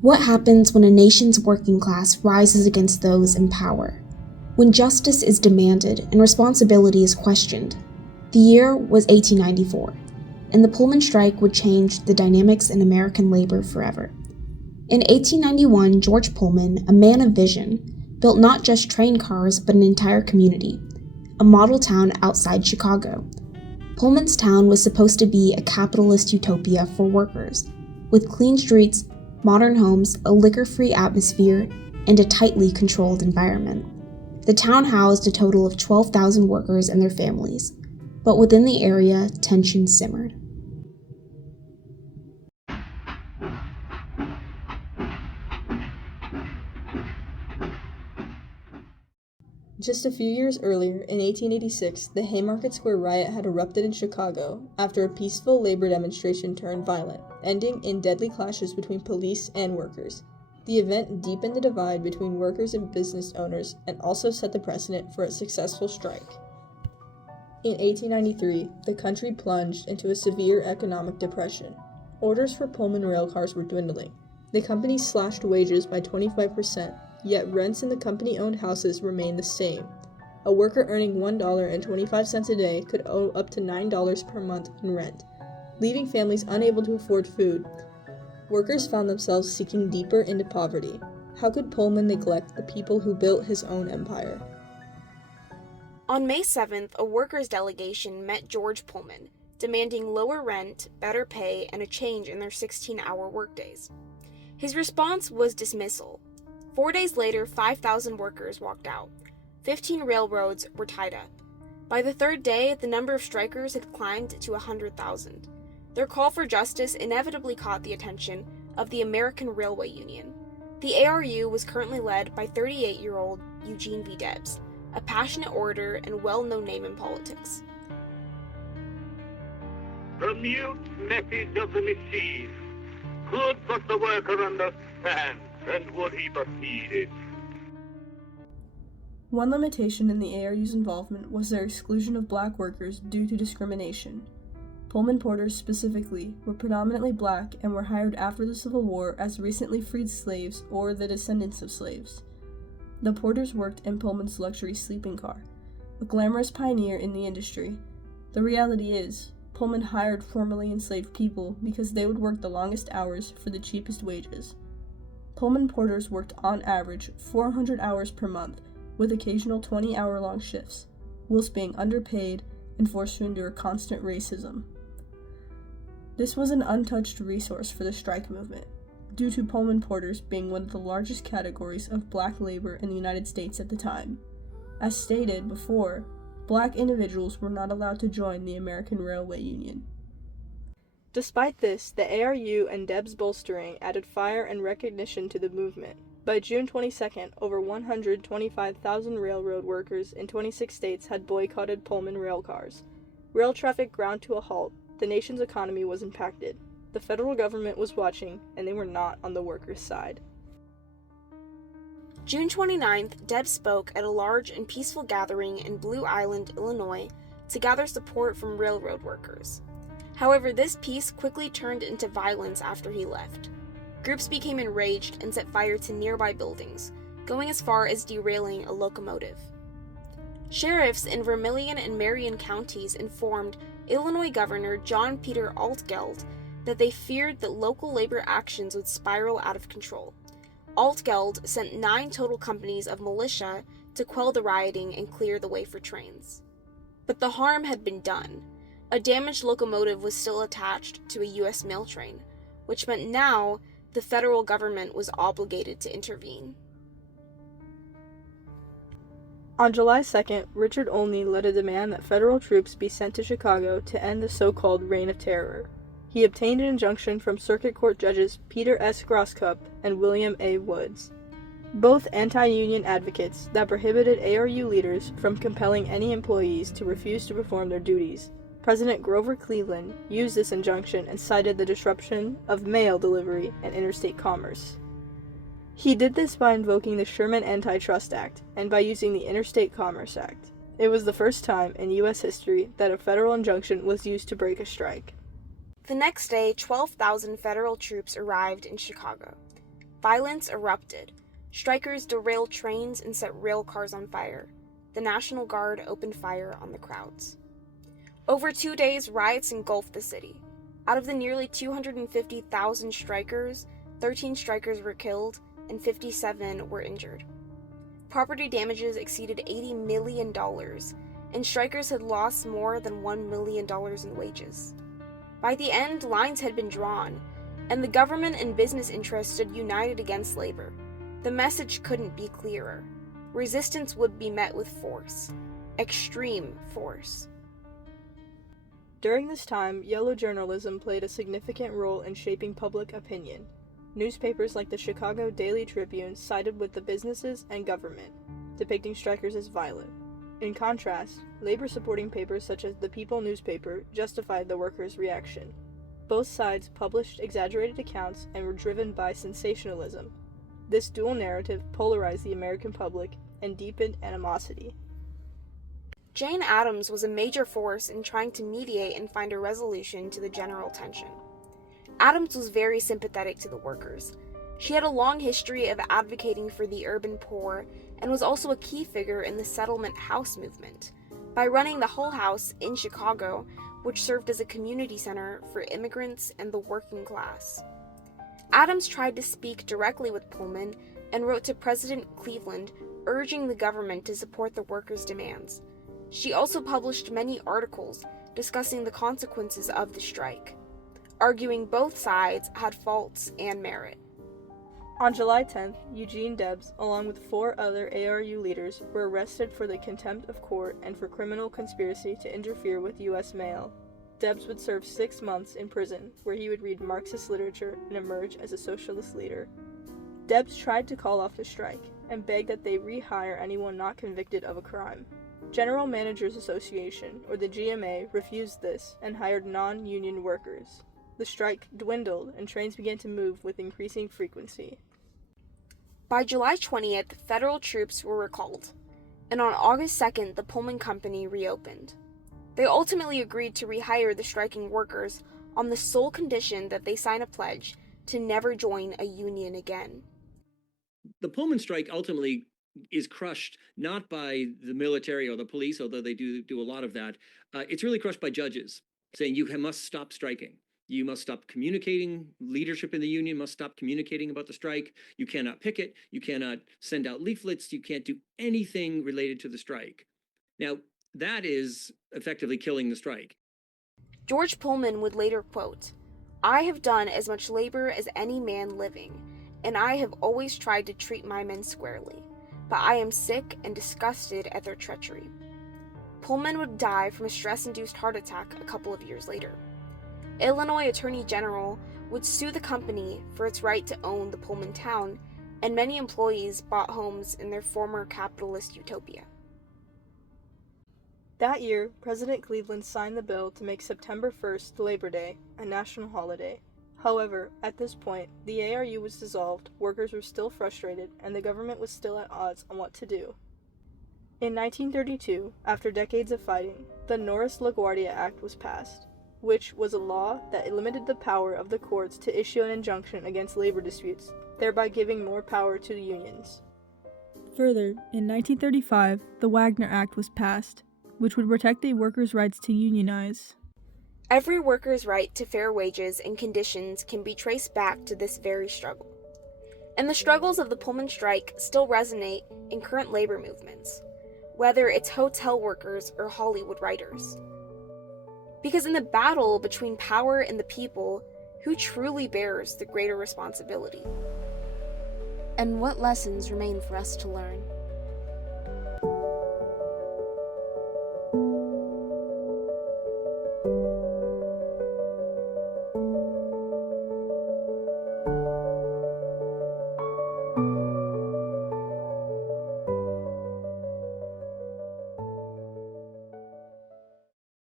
What happens when a nation's working class rises against those in power? When justice is demanded and responsibility is questioned? The year was 1894, and the Pullman strike would change the dynamics in American labor forever. In 1891, George Pullman, a man of vision, built not just train cars but an entire community, a model town outside Chicago. Pullman's town was supposed to be a capitalist utopia for workers, with clean streets, modern homes, a liquor-free atmosphere, and a tightly controlled environment. The town housed a total of 12,000 workers and their families, but within the area, tension simmered. Just a few years earlier, in 1886, the Haymarket Square riot had erupted in Chicago after a peaceful labor demonstration turned violent, ending in deadly clashes between police and workers. The event deepened the divide between workers and business owners and also set the precedent for a successful strike. In 1893, the country plunged into a severe economic depression. Orders for Pullman railcars were dwindling. The company slashed wages by 25%. Yet rents in the company-owned houses remained the same. A worker earning $1.25 a day could owe up to $9 per month in rent, leaving families unable to afford food. Workers found themselves sinking deeper into poverty. How could Pullman neglect the people who built his own empire? On May 7th, a workers' delegation met George Pullman, demanding lower rent, better pay, and a change in their 16-hour workdays. His response was dismissal. 4 days later, 5,000 workers walked out. 15 railroads were tied up. By the third day, the number of strikers had climbed to 100,000. Their call for justice inevitably caught the attention of the American Railway Union. The ARU was currently led by 38-year-old Eugene V. Debs, a passionate orator and well-known name in politics. The mute message of the machine could but the worker understand, and would he but heed it. One limitation in the ARU's involvement was their exclusion of black workers due to discrimination. Pullman porters specifically were predominantly black and were hired after the Civil War as recently freed slaves or the descendants of slaves. The porters worked in Pullman's luxury sleeping car, a glamorous pioneer in the industry. The reality is, Pullman hired formerly enslaved people because they would work the longest hours for the cheapest wages. Pullman porters worked on average 400 hours per month, with occasional 20-hour-long shifts, whilst being underpaid and forced to endure constant racism. This was an untouched resource for the strike movement, due to Pullman porters being one of the largest categories of black labor in the United States at the time. As stated before, black individuals were not allowed to join the American Railway Union. Despite this, the ARU and Debs' bolstering added fire and recognition to the movement. By June 22nd, over 125,000 railroad workers in 26 states had boycotted Pullman railcars. Rail traffic ground to a halt. The nation's economy was impacted. The federal government was watching, and they were not on the workers' side. June 29th, Debs spoke at a large and peaceful gathering in Blue Island, Illinois, to gather support from railroad workers. However, this peace quickly turned into violence after he left. Groups became enraged and set fire to nearby buildings, going as far as derailing a locomotive. Sheriffs in Vermilion and Marion counties informed Illinois Governor John Peter Altgeld that they feared that local labor actions would spiral out of control. Altgeld sent 9 total companies of militia to quell the rioting and clear the way for trains. But the harm had been done. A damaged locomotive was still attached to a U.S. mail train, which meant now the federal government was obligated to intervene. On July 2nd, Richard Olney led a demand that federal troops be sent to Chicago to end the so-called Reign of Terror. He obtained an injunction from Circuit Court judges Peter S. Grosscup and William A. Woods, both anti-union advocates that prohibited ARU leaders from compelling any employees to refuse to perform their duties. President Grover Cleveland used this injunction and cited the disruption of mail delivery and interstate commerce. He did this by invoking the Sherman Antitrust Act and by using the Interstate Commerce Act. It was the first time in U.S. history that a federal injunction was used to break a strike. The next day, 12,000 federal troops arrived in Chicago. Violence erupted. Strikers derailed trains and set rail cars on fire. The National Guard opened fire on the crowds. Over 2 days, riots engulfed the city. Out of the nearly 250,000 strikers, 13 strikers were killed and 57 were injured. Property damages exceeded $80 million, and strikers had lost more than $1 million in wages. By the end, lines had been drawn, and the government and business interests stood united against labor. The message couldn't be clearer. Resistance would be met with force. Extreme force. During this time, yellow journalism played a significant role in shaping public opinion. Newspapers like the Chicago Daily Tribune sided with the businesses and government, depicting strikers as violent. In contrast, labor-supporting papers such as the People newspaper justified the workers' reaction. Both sides published exaggerated accounts and were driven by sensationalism. This dual narrative polarized the American public and deepened animosity. Jane Addams was a major force in trying to mediate and find a resolution to the general tension. Addams was very sympathetic to the workers. She had a long history of advocating for the urban poor and was also a key figure in the settlement house movement by running the Hull House in Chicago, which served as a community center for immigrants and the working class. Addams tried to speak directly with Pullman and wrote to President Cleveland urging the government to support the workers' demands. She also published many articles discussing the consequences of the strike, arguing both sides had faults and merit. On July 10th, Eugene Debs, along with 4 other ARU leaders, were arrested for the contempt of court and for criminal conspiracy to interfere with U.S. mail. Debs would serve 6 months in prison, where he would read Marxist literature and emerge as a socialist leader. Debs tried to call off the strike and begged that they rehire anyone not convicted of a crime. General Managers Association, or the GMA, refused this and hired non-union workers. The strike dwindled and trains began to move with increasing frequency. By July 20th, federal troops were recalled, and on August 2nd, the Pullman Company reopened. They ultimately agreed to rehire the striking workers on the sole condition that they sign a pledge to never join a union again. The Pullman strike ultimately is crushed not by the military or the police, although they do a lot of that. It's really crushed by judges saying you must stop striking. You must stop communicating. Leadership in the union must stop communicating about the strike. You cannot picket. You cannot send out leaflets. You can't do anything related to the strike. Now, that is effectively killing the strike. George Pullman would later quote, "I have done as much labor as any man living, and I have always tried to treat my men squarely, but I am sick and disgusted at their treachery." Pullman would die from a stress-induced heart attack a couple of years later. Illinois Attorney General would sue the company for its right to own the Pullman town, and many employees bought homes in their former capitalist utopia. That year, President Cleveland signed the bill to make September 1st, Labor Day, a national holiday. However, at this point, the ARU was dissolved, workers were still frustrated, and the government was still at odds on what to do. In 1932, after decades of fighting, the Norris-LaGuardia Act was passed, which was a law that limited the power of the courts to issue an injunction against labor disputes, thereby giving more power to the unions. Further, in 1935, the Wagner Act was passed, which would protect the workers' rights to unionize. Every worker's right to fair wages and conditions can be traced back to this very struggle. And the struggles of the Pullman strike still resonate in current labor movements, whether it's hotel workers or Hollywood writers. Because in the battle between power and the people, who truly bears the greater responsibility? And what lessons remain for us to learn?